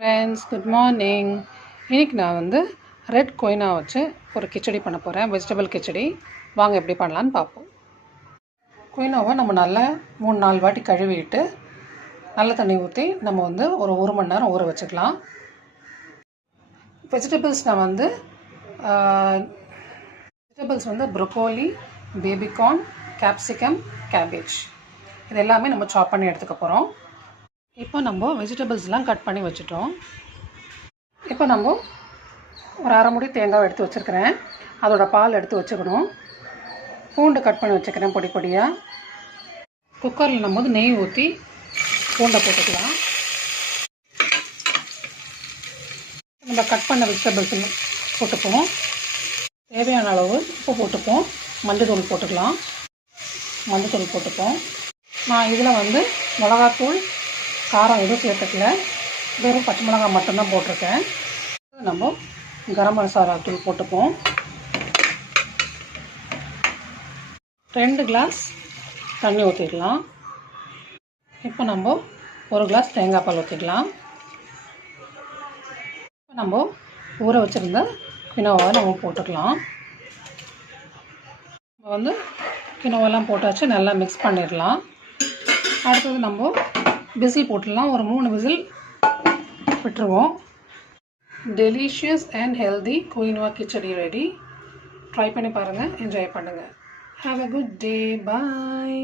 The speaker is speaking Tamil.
Friends, good morning. இன்றைக்கி நான் ரெட் கொய்னா வச்சு ஒரு கிச்சடி பண்ண போகிறேன். வெஜிடபிள் கிச்சடி. வாங்க எப்படி பண்ணலான்னு பார்ப்போம். கொய்னாவை நம்ம நல்லா 3-4 வாட்டி கழுவிட்டு நல்ல தண்ணி ஊற்றி நம்ம ஒரு 1 மணி நேரம் ஊற வச்சுக்கலாம். வெஜிடபிள்ஸ் நான் ப்ரொக்கோலி, பேபிகார்ன், கேப்சிகம், கேபேஜ் இது எல்லாமே நம்ம சாப் பண்ணி எடுத்துக்க போகிறோம். இப்போ நம்ம வெஜிடபிள்ஸ்லாம் கட் பண்ணி வச்சுட்டோம். இப்போ நம்ம ஒரு அரை முடி தேங்காய் எடுத்து வச்சுருக்கிறேன். அதோட பால் எடுத்து வச்சுக்கணும். பூண்டு கட் பண்ணி வச்சுக்கிறேன் பொடி பொடியாக. குக்கரில் நம்ம நெய் ஊற்றி பூண்டை போட்டுக்கலாம். நம்ம கட் பண்ண வெஜிடபிள்ஸ் போட்டுப்போம். தேவையான அளவு உப்பு போட்டுப்போம். மஞ்சள் போட்டுக்கலாம். மஞ்சள் போட்டுப்போம். நான் இதில் மிளகாத்தூள், காரம் எதுவும் சேர்த்துக்கல. வெறும் பச்சை மிளகாய் மட்டும்தான் போட்டிருக்கேன். நம்ம கரம் மசாலா தூள் போட்டுப்போம். 2 கிளாஸ் தண்ணி ஊற்றிக்கலாம். இப்போ நம்ம 1 கிளாஸ் தேங்காய் பால் ஊற்றிக்கலாம். இப்போ நம்ம ஊற வச்சுருந்த கினோவை நம்ம போட்டுக்கலாம். நம்ம கினோவெல்லாம் போட்டாச்சு. நல்லா மிக்ஸ் பண்ணிடலாம். அடுத்தது நம்ம விசில் போட்டுடலாம். ஒரு 3 விசில் விட்டுருவோம். Delicious and healthy quinoa khichdi ready. Try பண்ணி பாருங்கள். என்ஜாய் பண்ணுங்கள். Have a good day. Bye.